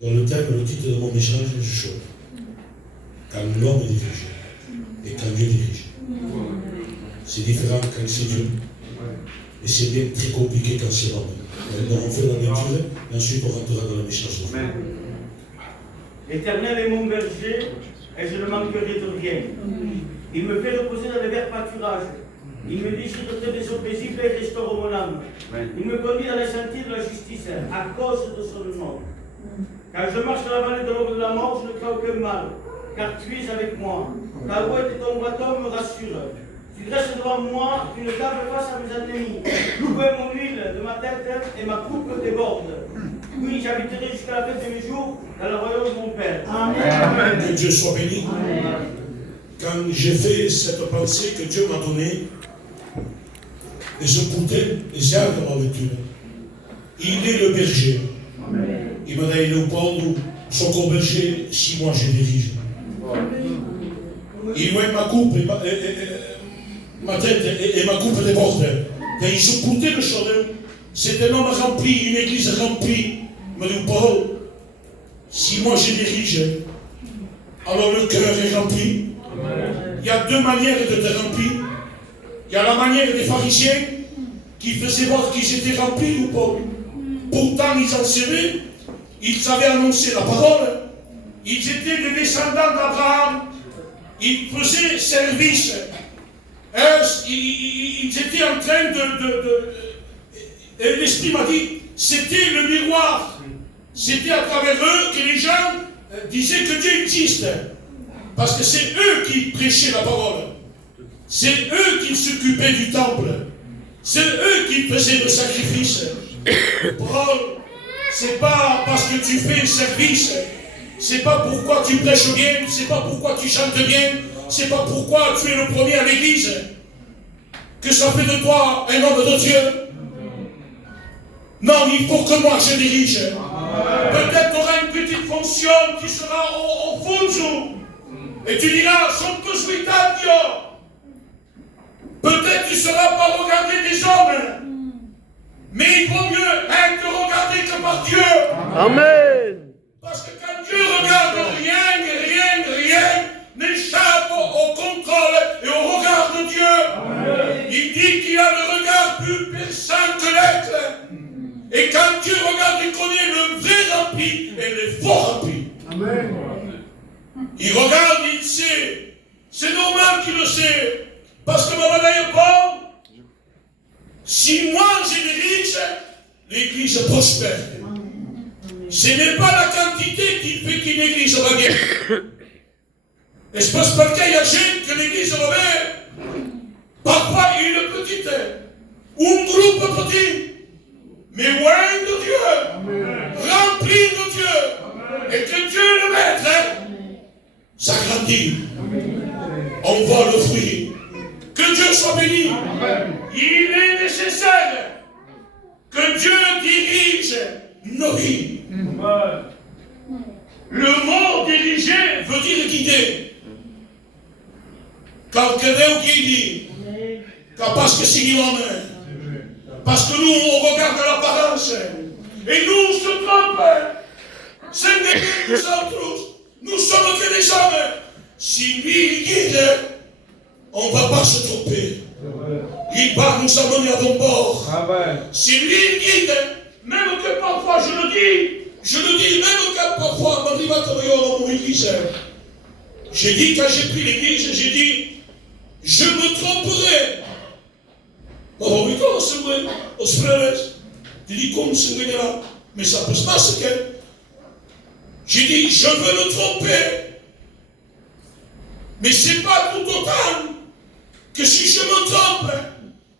Dans le thème, le titre de mon message est chaud. Quand l'homme est dirigé et quand Dieu dirige. C'est différent quand c'est Dieu. Et c'est bien très compliqué quand c'est l'homme. Donc on fait la lecture et ensuite on rentrera dans le message. L'Éternel est mon berger et je ne manquerai de rien. Il me fait reposer dans les verts pâturages. Il me dit sur des eaux paisibles et restaure mon âme. Il me conduit dans les sentiers de la justice à cause de son nom. Quand je marche dans la vallée de l'ombre de la mort, je ne crains aucun mal, car tu es avec moi. Ta ouette et ton bâton me rassurent. Tu dresses devant moi une table face à mes ennemis. Tu bois mon huile de ma tête et ma coupe déborde. Oui, j'habiterai jusqu'à la fin de mes jours dans le royaume de mon Père. Amen. Que Dieu soit béni. Quand j'ai fait cette pensée que Dieu m'a donnée, et je écoutais les airs de ma lecture, il est le berger. Amen. Il m'a dit, Léopold, son comme berger, si moi je dirige. Il voit ma coupe et ma tête et ma coupe déborde. Et ils ont écouté le chauffeur. C'est un homme rempli, une église remplie. Il m'a dit, Paul, si moi je dirige, alors le cœur est rempli. Il y a deux manières de te remplir. Il y a la manière des pharisiens qui faisaient voir qu'ils étaient remplis ou pas. Pourtant, ils en savaient. Ils savaient annoncer la parole. Ils étaient des descendants d'Abraham. Ils faisaient service. Ils étaient en train l'Esprit m'a dit, c'était le miroir. C'était à travers eux que les gens disaient que Dieu existe. Parce que c'est eux qui prêchaient la parole. C'est eux qui s'occupaient du temple. C'est eux qui faisaient le sacrifice. Paul, c'est pas parce que tu fais un service, c'est pas pourquoi tu prêches bien, c'est pas pourquoi tu chantes bien, c'est pas pourquoi tu es le premier à l'église, que ça fait de toi un homme de Dieu. Non, il faut que moi je dirige. Peut-être tu auras une petite fonction qui sera au fond. Et tu diras, son possibilità Dieu. Peut-être tu ne seras pas regardé des hommes. Mais il vaut mieux être regardé que par Dieu. Amen. Parce que quand Dieu regarde, rien n'échappe au contrôle et au regard de Dieu. Amen. Il dit qu'il a le regard plus perçant que l'être. Et quand Dieu regarde, il connaît le vrai rempli et le faux rempli. Amen. Il regarde, il sait. C'est normal qu'il le sait. Parce que maman pas, si moi je dirige, l'église prospère. Ce n'est pas la quantité qui fait qu'une église va bien. Est-ce parce qu'il y a gente que l'église va bien? Parfois une petite, ou un groupe petit, mais loin de Dieu, rempli de Dieu, et que Dieu le maître, ça grandit. On voit le fruit. Que Dieu soit béni. Amen. Il est nécessaire que Dieu dirige nos vies. Le mot diriger veut dire guider. Qualquer guide, parce que c'est l'homme. Parce que nous, on regarde l'apparence. Et nous, on se trompe. C'est nous autres. Nous sommes que des hommes. Si lui, il guide, on ne va pas se tromper. Il va nous amener à bon bord. Si lui, il guide, même que parfois, je le dis, même que parfois, on arrive à travailler dans mon église. J'ai dit, quand j'ai pris l'église, j'ai dit, je me tromperai. Oh, oui, comment c'est vrai? Aux frères, tu dis, comme c'est vrai là. Mais ça peut se passer que. J'ai dit, je veux me tromper. Mais ce n'est pas tout autant que si je me trompe,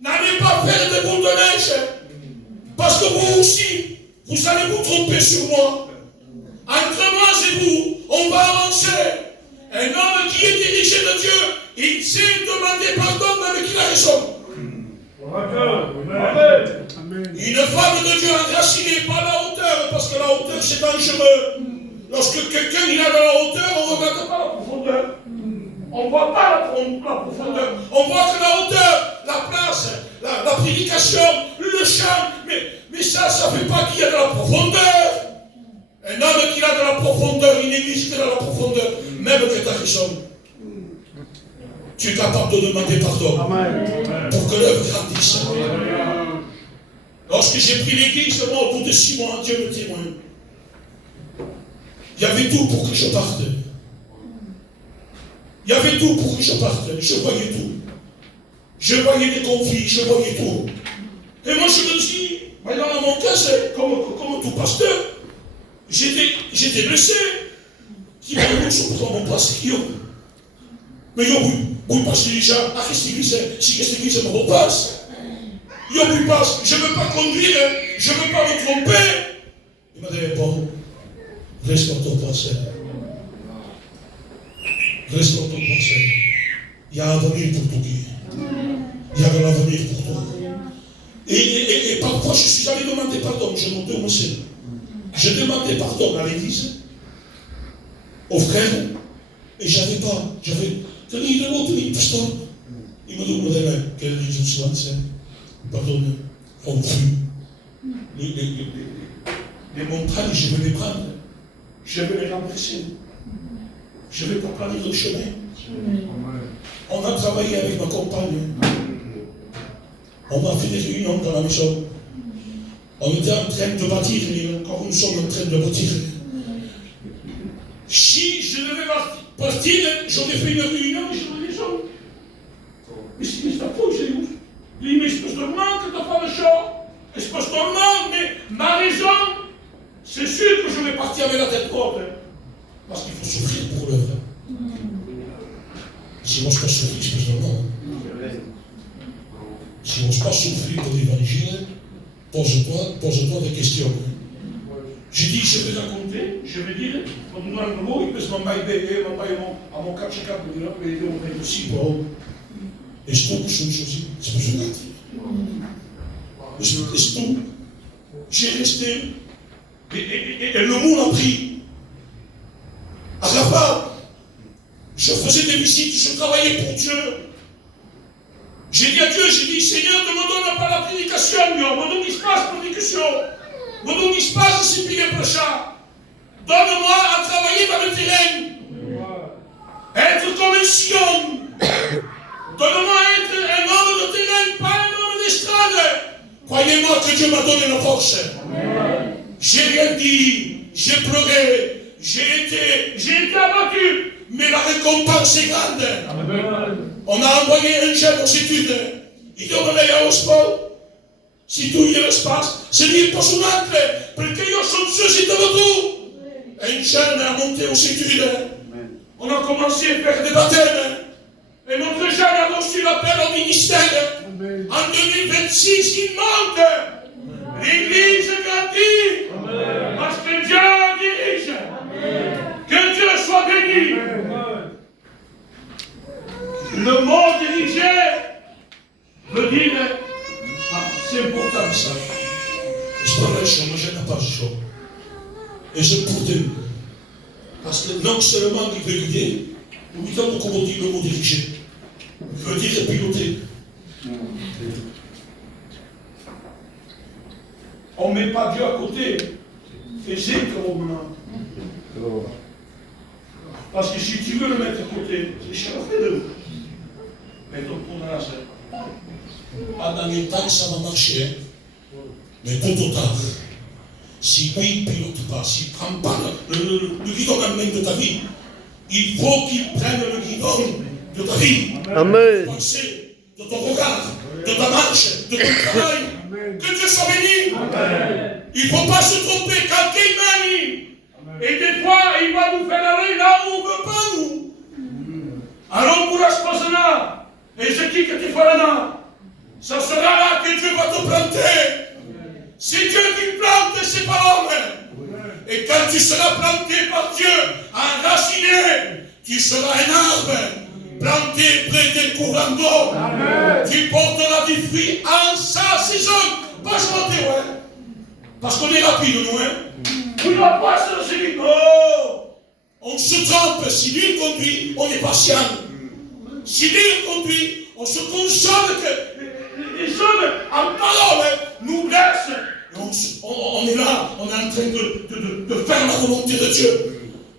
n'allez pas faire de boules de neige. Parce que vous aussi, vous allez vous tromper sur moi. Entre moi et vous, on va avancer. Un homme qui est dirigé de Dieu, il sait demander pardon même qu'il a raison. Une femme de Dieu enracinée, pas la hauteur, parce que la hauteur c'est dangereux. Lorsque quelqu'un il a de la hauteur, on ne regarde pas la profondeur. On ne voit pas la profondeur. On voit que la hauteur, la place, la prédication, le chant, mais ça ne fait pas qu'il y a de la profondeur. Un homme qui a de la profondeur, une église qui a de la profondeur, même que ta richesse, tu es capable de demander pardon pour que l'œuvre grandisse. Lorsque j'ai pris l'église, moi, au bout de 6 mois, Dieu me témoigne. Il y avait tout pour que je parte. Il y avait tout pour que je parte. Je voyais tout. Je voyais des conflits, je voyais tout. Et moi, je me dis, dans mon cas, c'est comme tout pasteur. J'étais blessé. Qui m'a dit, je prends mon place. Mais oui, parce que déjà, à cette église, si cette église me repasse, oui, parce je ne veux pas conduire, je ne veux pas me tromper. Il m'a dit, bon, reste dans ton pensée. Reste dans ton pensée. Il y a un avenir pour tout qui. Il y a un avenir pour toi. Et parfois, je suis allé demander pardon, je montais au monsieur. Je demandais pardon à l'église, aux frères, et j'avais tenu de l'autre, pasteur. Il me demandait, quelle religion soit, pardonne, on fuit. Les montagnes, je vais les prendre, je vais les remplacer. Je ne vais pas prendre le chemin. On a travaillé avec ma compagne. On a fait des réunions dans la maison. On était en train de bâtir, et encore nous sommes en train de bâtir. Si je devais partir, j'aurais fait une réunion et j'aurais dit ça. Mais c'est ta fouille, c'est où? Il dit, mais c'est pas normal que tu n'as pas le choix. C'est pas normal, mais ma raison, c'est sûr que je vais partir avec la tête haute. Parce qu'il faut souffrir pour l'œuvre. Si on ne se pas souffrir, c'est pas normal. Si on ne se pas souffrir pour l'évangile, pose-toi des questions. J'ai dit, je vais raconter, je vais dire, on nous donne le mot, il peut se m'envoyer à mon 4 4 de l'heure, et on est aussi bon. Et je trouve que c'est une chose, c'est pas génial. Et tout, j'ai resté, et le monde a pris. À Rabat, je faisais des visites, je travaillais pour Dieu. J'ai dit à Dieu, j'ai dit, Seigneur, ne me donne pas la prédication, me donne l'espace pour prédication. Me donne l'espace de s'y prochain. Donne-moi à travailler dans le terrain. Être comme un Sion. Donne-moi à être un homme de terrain, pas un homme d'estrade. Croyez-moi que Dieu m'a donné la force. J'ai rien dit, j'ai pleuré. J'ai été abattu, mais la récompense est grande. On a envoyé un jeune aux études. Il dit, on est au sport. Si tout y est l'espace, c'est lui pour son acte. Parce que io sono ceci de tout. Un jeune a monté aux études. On a commencé à faire des baptêmes. Et notre jeune a reçu l'appel au ministère. En 2026, il monte. L'église grandit. Parce que Dieu dirige. Que Dieu soit béni. Le mot dirigé veut dire, c'est important ça. Je parle chaud, moi je n'ai pas chaud. Et je pourtais. Parce que non seulement il veut guider, mais tant qu'on dit le mot dirigé, il veut dire piloter. On ne met pas Dieu à côté. Et c'est comme maintenant. Parce que si tu veux le mettre à côté, c'est cher à faire. Mais donc on a ça. Pendant un temps, ça va marcher. Mais tôt ou tard, si lui ne pilote pas, s'il ne prend pas le guidon en main de ta vie, il faut qu'il prenne le guidon de ta vie. Amen. De ton pensée, de ton regard, de ta marche, de ton travail. Que Dieu soit béni. Amen. Il ne faut pas se tromper. Quand il manie, et des fois, il va nous faire aller là où on ne veut pas nous. Alors, pour la spasana, et je dis que tu feras là, ça sera là que Dieu va te planter. C'est Dieu qui plante, c'est pas l'homme. Et quand tu seras planté par Dieu, enraciné, tu seras un arbre planté près des courants d'eau. Tu porteras du fruit en sa saison. Pas se mentir, ouais. Parce qu'on est rapide, nous, hein. On ne va pas se dire, oh, on se trompe. Si lui conduit, on est patient. Si lui conduit, on se console que les hommes en parole nous blessent et on on est là, on est en train de faire la volonté de Dieu.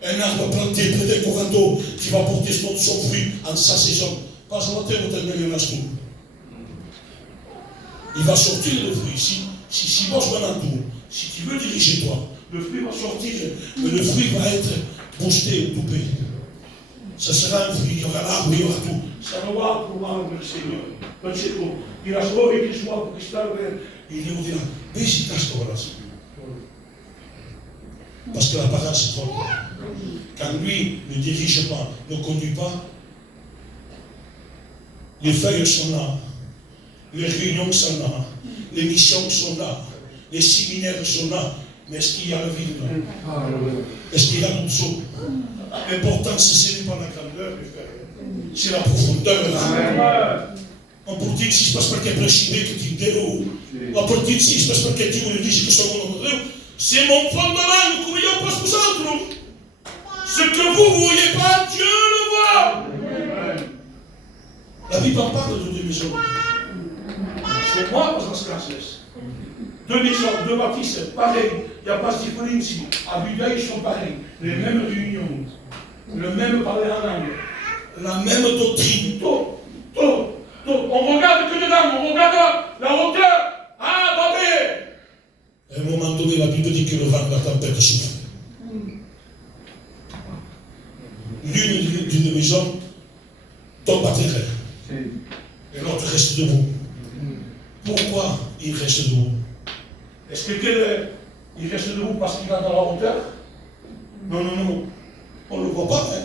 Un arbre planté près d'un courant d'eau qui va porter son fruit en sa saison. Pas en terre, il va sortir le fruit. Si tu veux diriger toi, le fruit va sortir, mais le fruit va être boosté, tout pays. Ça sera un fruit, il y aura l'arbre, il y aura tout. Ça va voir pour voir le Seigneur. Non c'è tu. Il a solo che sua pour il nous dira, mais j'y cache toi là. Parce que la parole se trompe. Quand lui ne dirige pas, ne conduit pas, les feuilles sont là, les réunions sont là, les missions sont là, les séminaires sont là. Mais est-ce qu'il y a le vide là? Est-ce qu'il y a tout ça? L'important, ce n'est pas la grandeur, mes frères. C'est la profondeur là. On peut dire si je passe par quelque chose que tu déroules. On peut dire si je passe par quelque chose que son nom. C'est mon fondement, nous ne pas sous centre. Ce que vous ne voyez pas, Dieu le voit. La Bible en parle de deux maisons. C'est moi, parce que c'est deux maisons, deux bâtisses, pareil. Il n'y a pas de différence ici. À Buda, ils sont pareils. Les mêmes réunions. Le même parler en langue. La même doctrine. Tout. On regarde que dedans. On regarde la hauteur. Ah, babé. À un moment donné, la Bible dit que le vent de la tempête souffle. L'une d'une maison tombe à terre. Et l'autre reste debout. Pourquoi il reste debout? Est-ce que il reste debout parce qu'il va dans la hauteur? Non. On ne le voit pas, hein.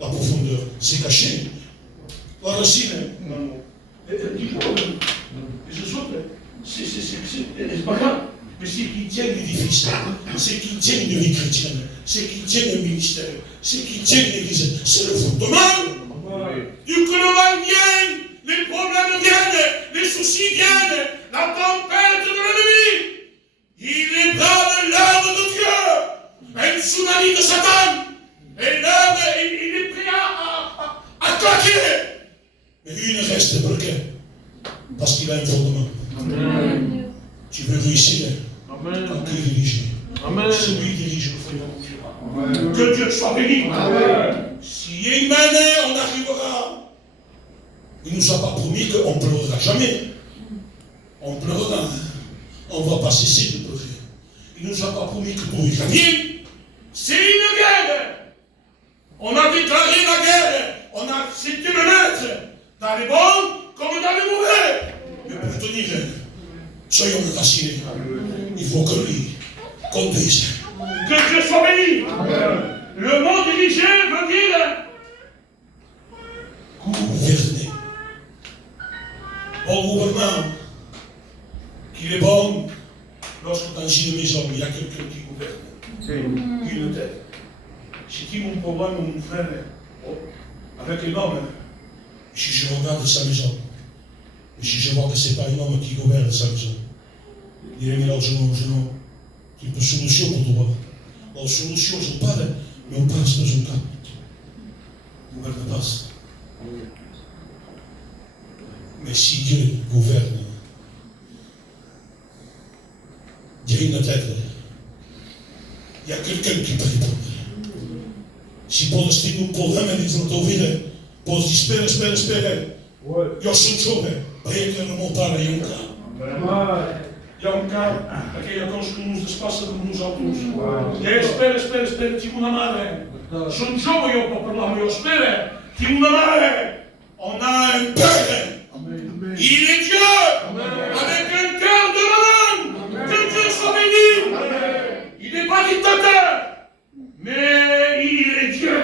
La profondeur, c'est caché. La racine, non. Les autres, c'est pas grave. Mais c'est qui tient l'édifice, c'est qui tient une vie chrétienne, c'est qui tient le ministère, c'est qui tient l'église, c'est le fondement. Du coup, le mal vient, les problèmes viennent, les soucis viennent, la tempête de l'ennemi. Il est brave l'œuvre de Dieu, un tsunami de Satan, et l'œuvre, il est prêt à claquer. Mais une reste bloquée, parce qu'il a un fondement. Amen. Tu veux réussir, quand tu diriges. C'est lui qui dirige le fondement. Que Dieu soit béni. Si une année on arrivera, il ne nous a pas promis qu'on ne pleurera jamais. On pleurera. On ne va pas cesser de pleurer. Il ne nous a pas promis que tout ira bien. C'est une guerre. On a déclaré la guerre. On a cité le maître. Dans les bons comme dans les mauvais. Mais pour tenir, soyons rassurés. Il faut que lui conduise. Que Dieu soit béni. Le mot dirigé veut dire gouverner. Bon gouvernement, qu'il est bon lorsque dans une maison, il y a quelqu'un qui gouverne. Une tête. Si tu mon problème, mon frère, avec un homme, si je regarde sa maison, et si je vois que ce n'est pas un homme qui gouverne sa maison, il est mis là au genou. C'est une solution pour toi. La solution, je parle, mais on passe dans un cas. Gouverne passe. Mais si Dieu gouverne, il y a une tête, il y a quelqu'un qui peut répondre. Si pour stare un programma di Zlotovile, può spera. Io sono giovane, perché non montare Jonka, perché io conosco uns espaços de uns outros. Espera, tinha uma madre. Sono giovane io per parlare, io spera, tinha una madre. On a un père. Il est Dieu, avec un cœur de maman. Que Dieu soit béni. Il n'est pas dictateur, mais il est Dieu.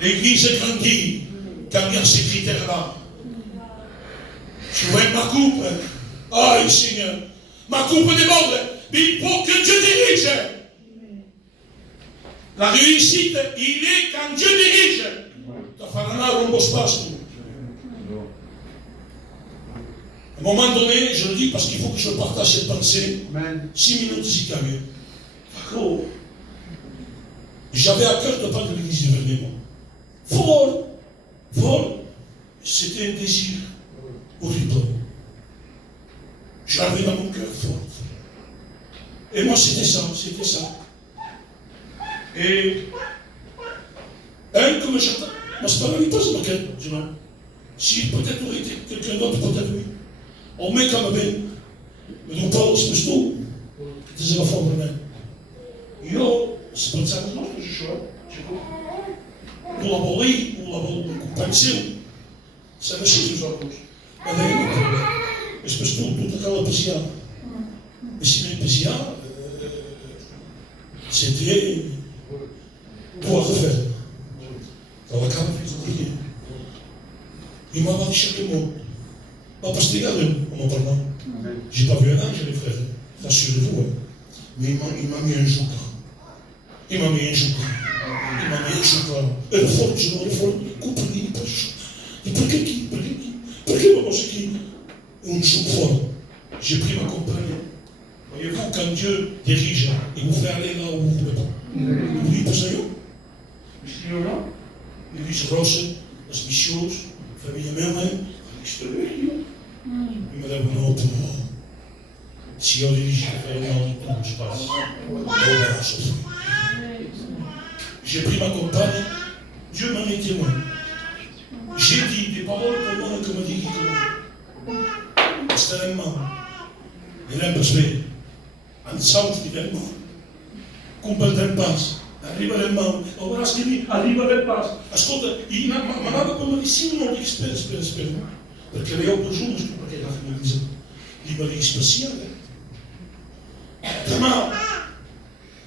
L'église grandit quand il y a ces critères-là. Tu vois ma coupe. Oh Seigneur, ma coupe déborde. Mais il faut que Dieu dirige. La réussite, il est quand Dieu dirige. Ta farana rombo spazio. À un moment donné, je le dis parce qu'il faut que je partage cette pensée. 6 minutes si quand même. D'accord. J'avais à cœur de parler de l'église de Vernet. Fort. C'était un désir horrible. J'avais dans mon cœur fort. Et moi, c'était ça. Et comme j'entends, moi, c'est pas la pas ma quête, je non. Si peut-être aurait été quelqu'un d'autre, peut-être oui. On met comme ben, mais non pas au spestou, c'est la forme de même. Yo, c'est pas ça que je choisis. Pour la bolie, pour la pension, ça me chie sur sa couche. Mais il y a un problème. Mais spestou, tout à la passion. Mais si mes passions, c'était pour refaire. Dans la carte, il m'a dit chaque mot. Pas parce que en m'en parlant. J'ai pas vu un ange, les frères. Rassurez-vous. Hein. Mais il m'a mis un jour. Il m'a mis un jour. Et le fort, je le fort, comprenez pas. Et pour qui maman, c'est qui? Un jour fort. J'ai pris ma compagne. Voyez-vous, quand Dieu dirige, il vous fait aller là où vous ne voulez pas. Oui, pas ça, il dit rossen, dat is missioos, famille même, ik stel hier. Il m'a dit non, si on dirige vers tout se passe. J'ai pris ma compagne, Dieu m'en est témoin. J'ai dit des paroles pour moi que m'a dit extrêmement. Il aime parce que en saut évidemment, completamente. Arriba del mal, o braço arriba del paz. Ascolta, e mandava come disse, não diz, espera. Porque ele é o dos juntos, porque ele me diz, Liba diz especial. Também,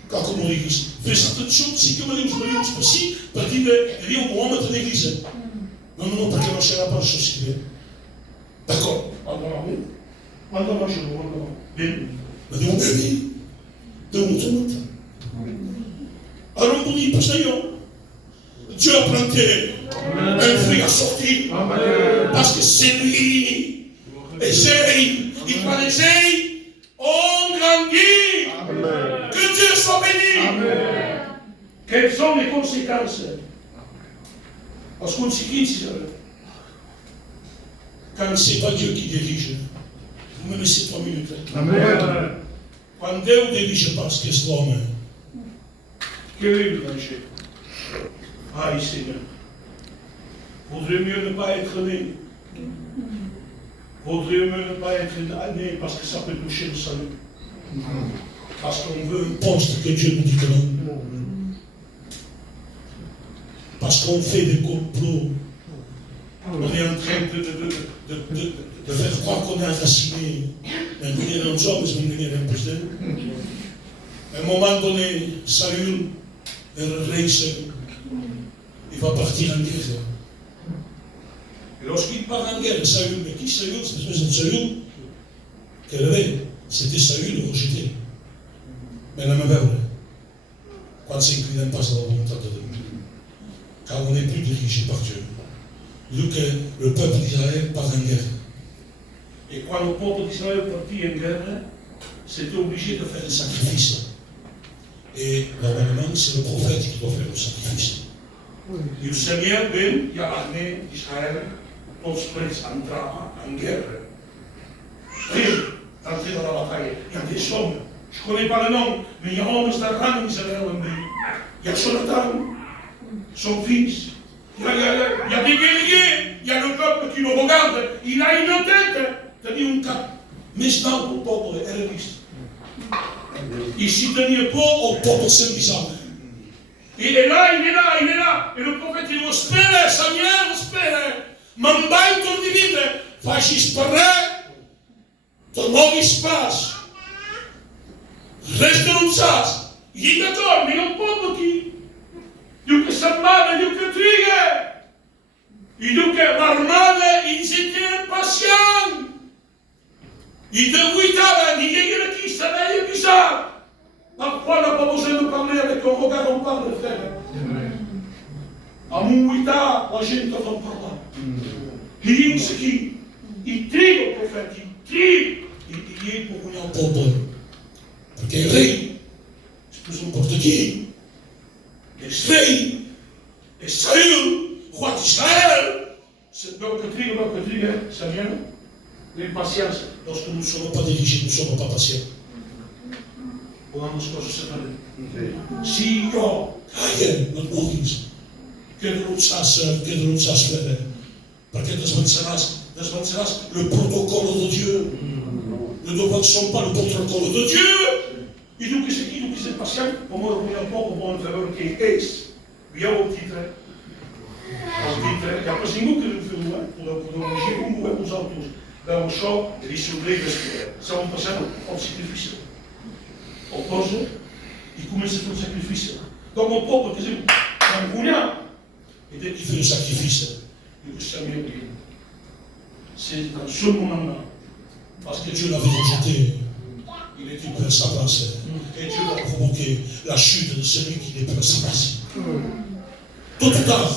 como diz, fez tudo junto, sim, que me diz especial, para que ele é o homem da igreja. Não, porque não será para o seu segredo. D'accord, manda lá, bem. Mas eu bebi, deu muito. Alors on dit, parce que Dieu a planté, un fruit a sorti, parce que c'est lui, essaye, il va essayer, on grandit, que Dieu soit béni. Quelles sont les conséquences? As conséquences, quand ce n'est pas Dieu qui dirige, vous me laissez 3 minutes. Amen. Quand Dieu dirige parce que c'est l'homme, quel est le danger? Aïe Seigneur, vaudrait mieux ne pas être né. Vaudrait mieux ne pas être né parce que ça peut toucher le salut. Parce qu'on veut un poste que Dieu nous dit que non. Parce qu'on fait des complots. On est en train de faire croire qu'on est assassiné. Mais on est dans le job, mais on est dans le poste. À un moment donné, Saül, le rei Saül, il va partir en guerre. Et lorsqu'il part en guerre, Saül, mais qui Saül? C'est Saül qu'elle avait. C'était Saül le rejeté. Mais la même œuvre, quand c'est qu'il n'aime pas sa volonté de Dieu, car on n'est plus dirigé par Dieu. Vu que le peuple d'Israël part en guerre. Et quand le peuple d'Israël partit en guerre, c'était obligé de faire un sacrifice. Et normalement, c'est le prophète qui doit faire le sacrifice. Et le Seigneur, il y a l'armée d'Israël, tous prêts à entrer en guerre. Entrer dans la bataille. Il y a des hommes, je ne connais pas le nom, mais il y a hommes d'Israël en Israël. Il y a Jonathan, son fils. Il y a des guerriers, il y a le peuple qui le regarde, il a une tête, c'est-à-dire un cap. Mais dans le peuple héréniste. Il s'y tenait pas au peuple servissable. Il est là. Et le prophète dit, spera, Seigneur, spera. Mandai ton divine, faz disparer ton long espace. Reste dans ça. Il est d'accord, mais le peuple qui du que s'ammale, du que trigue. Et du que normal, ils étaient patients. Il de 8 ans, il y a qui s'aveille bizarre. Parfois, on n'a pas besoin de parler avec un regard, on parle, frère. À mon 8 ans, la gente va parler. Il dit ce qui, il trie au prophète, il trie. Il est pour venir au peuple. Parce qu'il rit, c'est plus n'importe qui. Et Saül, roi d'Israël, c'est donc que trie, ça vient. L'impatience, lorsque nous ne sommes pas dirigés, nous ne sommes pas patients. Si io, non mogins, que de l'autre sache faire, parce que desvancerás le protocole de Dieu. Ne devançons pas le protocole de Dieu. E do que se patient, como eu ponho um pouco bom valor que é esse, e é o título. Ja, maar zien ook in het film, voor de regering, hoe hebben ons auto's. Dat we zo, er is zo'n leven, zou een patiënt op sacrifice. Opposen, die commence à faire le sacrifice. Dans mon propre, que c'est un brouillard. Et dès qu'il fait le sacrifice, il veut jamais oublier. C'est dans ce moment-là, parce que Dieu l'avait rejeté, il était prêt à sa place. Et Dieu va provoquer la chute de celui qui n'est pas à sa place. Tôt ou tard,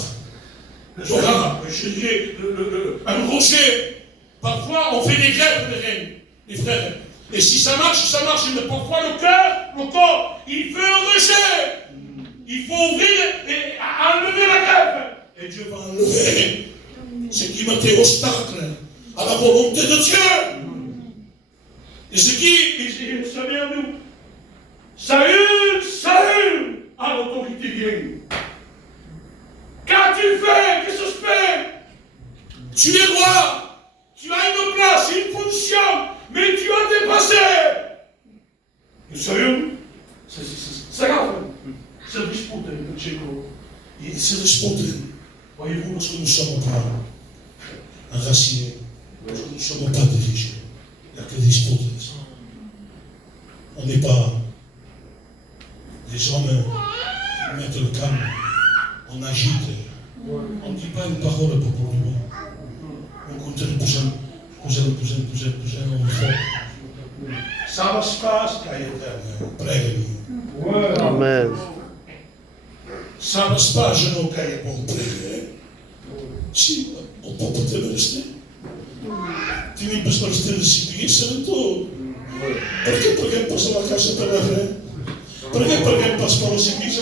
il y aura, je dirais, un rocher. Parfois, on fait des grèves de reine, les frères. Et si ça marche, ça marche. Mais parfois, le cœur, le corps, il fait un rejet. Il faut ouvrir et enlever la grève. Et Dieu va enlever ce qui mettait obstacle à la volonté de Dieu. Et ce qui, ça vient d'où? Saül, à l'autorité divine. Qu'as-tu fait? Qu'est-ce que je fais? Tu es roi, tu as une place, une fonction, mais tu as dépassé. Et Saül, c'est grave. C'est disputé, le Tchéco. C'est disputé. Voyez-vous, lorsque nous ne sommes pas enracinés, lorsque nous ne sommes pas dirigés, il n'y a que des disputes. On n'est pas des hommes qui mettent le calme, on agite, on ne dit pas une parole pour lui. On compte le cousin, on fait. Ça va se passer, près. Amen. Ça va se passer, je n'ai pas près. Si, on peut peut-être rester. Tu n'es pas rester recipiente, c'est tout. Perché passa la casa per la re? Perché passa per les églises?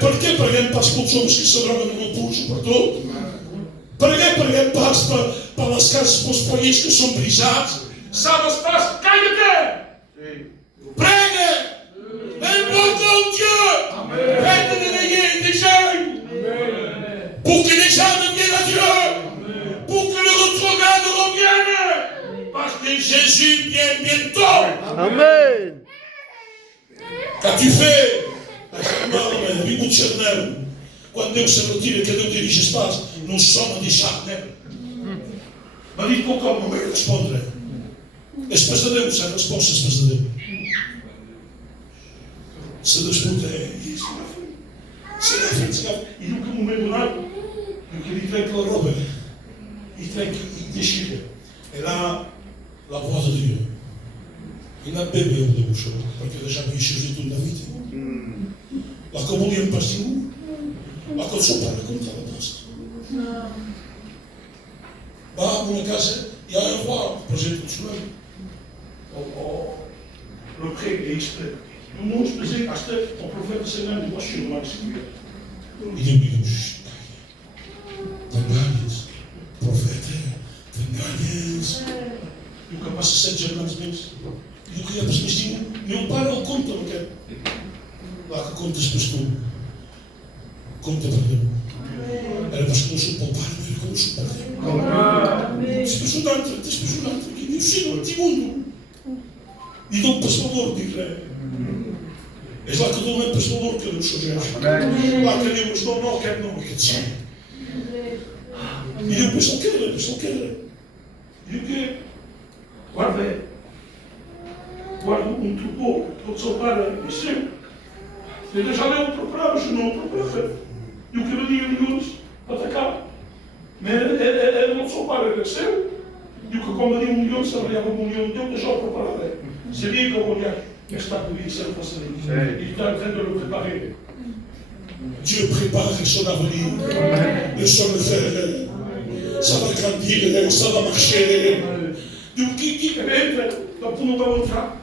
Perché passa pels hommes que se droguem en el pur, sobretot? Perché passa per les cases pels països que són brisats? Sabes pas, cállate! Prega! Invoque Dieu! Faites de réveiller des jeunes! Pour que les gens deviennent à Dieu! Pour que le retrograde revienne! Parce que Jésus vient bientôt! Amen. Qu'as-tu fait? Quand Dieu se retire et que Dieu dirige l'espace, nous sommes des charnels. Ma dit pourquoi on va répondre? Espèce de Deus, a resposta espèce de Deus. Se disputer, c'est la fin. Il nous comme maintenant, il fait que la robe, il déchire. Et là, la voix de Dieu. Il n'a pas bébé de bouche, parce qu'il a déjà vu Jésus toute la vie. La communion passe où? La console parle comme ça la passe. Bah, mon casa, il y a un roi, projet de chemin. Le prêt est exprès. Nous nous faisons acheter au prophète Seigneur de voiture de Maxime. Il dit, t'engages, prophète, t'engages. Il n'y a pas cette germaine. Il dit, parce que nous parlons en compte, là, que compte ce que tu compte pour nous. Elle parce que nous sommes pas parlés, nous sommes pas parlés. C'est ce qui nous suit dans le petit monde. E dou pastor de Israel. És lá que dou um pastor que nos sugere. Lá que Deus não quer não quer dizer. E eu penso que E o que? Guarda troupeau, todo seu pai e seu. Ele já não procurava, já não procurava. E o que vendia Deus para atacar. Mas ele não seu pai era seu. E o que combatia milhão, se avaliava milhão de Deus, já preparava. C'est bien qu'on regarde l'espace de vie, c'est le passé. Il est en train de le préparer. Dieu prépare son avenir, le son le faire. Ça va grandir, ça va marcher. Donc, qui donc pour nous avoir ça,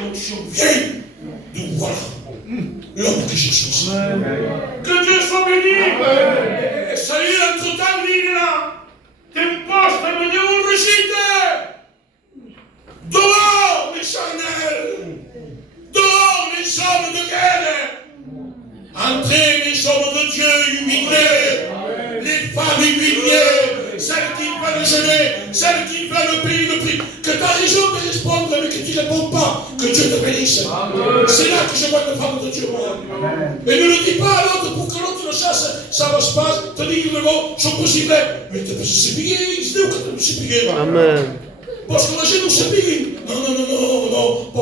l'onction vient de voir l'homme que je suis. Que Dieu soit béni. Salut, entre-temps, il est là. T'es poste, t'es venu au régime. hommes de guerre. Entrez les hommes de Dieu humiliés, les femmes humiliées, celles qui veulent jeûner, celles qui veulent payer le prix. Que tu as raison de répondre, mais que tu ne réponds pas. Que Dieu te bénisse. C'est là que je vois une femme de Dieu, moi. Et ne le dis pas à l'autre pour que l'autre le sache, ça va se passer, te dire le mot, c'est possible. Mais tu peux se payer, il se dit que tu peux se payer. Amen. Parce que la gente não se paye. Non.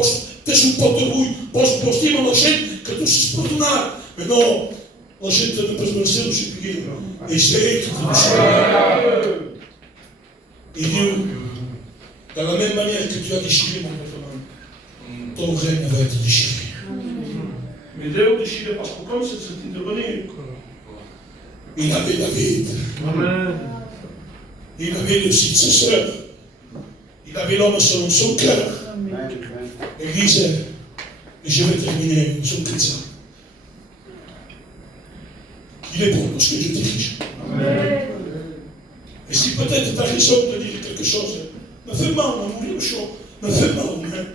Tens pote de rouille, posso ter uma gente que tu se perdonar. Mais non, la gente ne peut pas se payer. Et c'est que tu le Et Dieu, dans la même manière que tu as déchiré mon vêtement, ton règne va être déchiré. Mais Dieu déchiré parce que comme c'est devenu, il avait David. Amen. Il avait le successeur. Il avait l'homme selon son cœur. Église, et je vais terminer sur le chrétien. Il est bon lorsque je dirige. Amen. Et si peut-être tu as raison de dire quelque chose, me fait mal, me fait mal,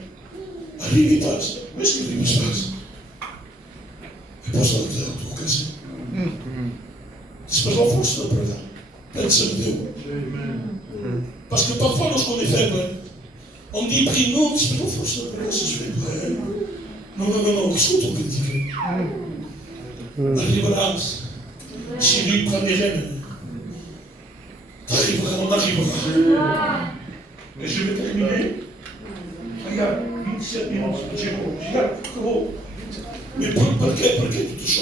à lui passe. Où est-ce que lui se passe? Et pour ça, tu as tout cassé. C'est pas la force de la prière. Pensa Dieu. Parce que parfois, lorsqu'on est faible, on dit prie, non, c'est pas la force de la prière, c'est faible. Non, écoute ton critique. La libérance, si lui prend les rênes, on arrivera. Et je vais terminer. Regarde, 27 minutes, c'est bon. Regarde, gros. Mais perché tutto ciò?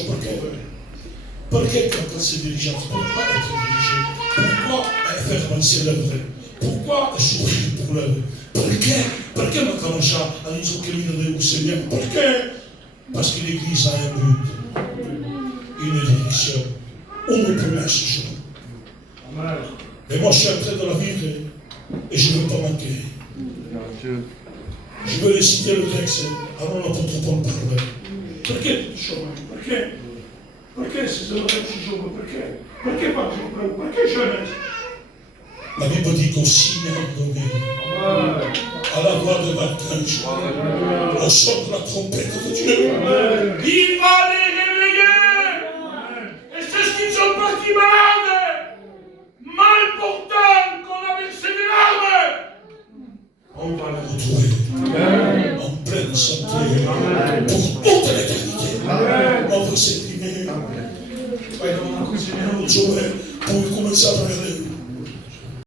Perché essere dirigente? Pourquoi être dirigé? Pourquoi faire avancer l'œuvre? Pourquoi souffrir pour l'œuvre? Perché non conosciamo all'inizio che viene del Signore? Perché? Parce que l'Église a un but, une direction, une promesse. Et moi je suis en train de la vivre et je ne veux pas manquer. Je veux réciter le texte avant l'apôtre Paul parlait. Perché tutto ciò? Perché? Perché se lo faccio? Perché faccio? Perché jeunesse? La Bible dit qu'au signal donné, à la voix de l'archange, au son de la trompette de Dieu, il va les réveiller. Et c'est ce qu'ils sont partis malades, mal portants, qu'on a versé des larmes. On va les retrouver en pleine santé pour toute l'éternité. On va s'exprimer. Joël.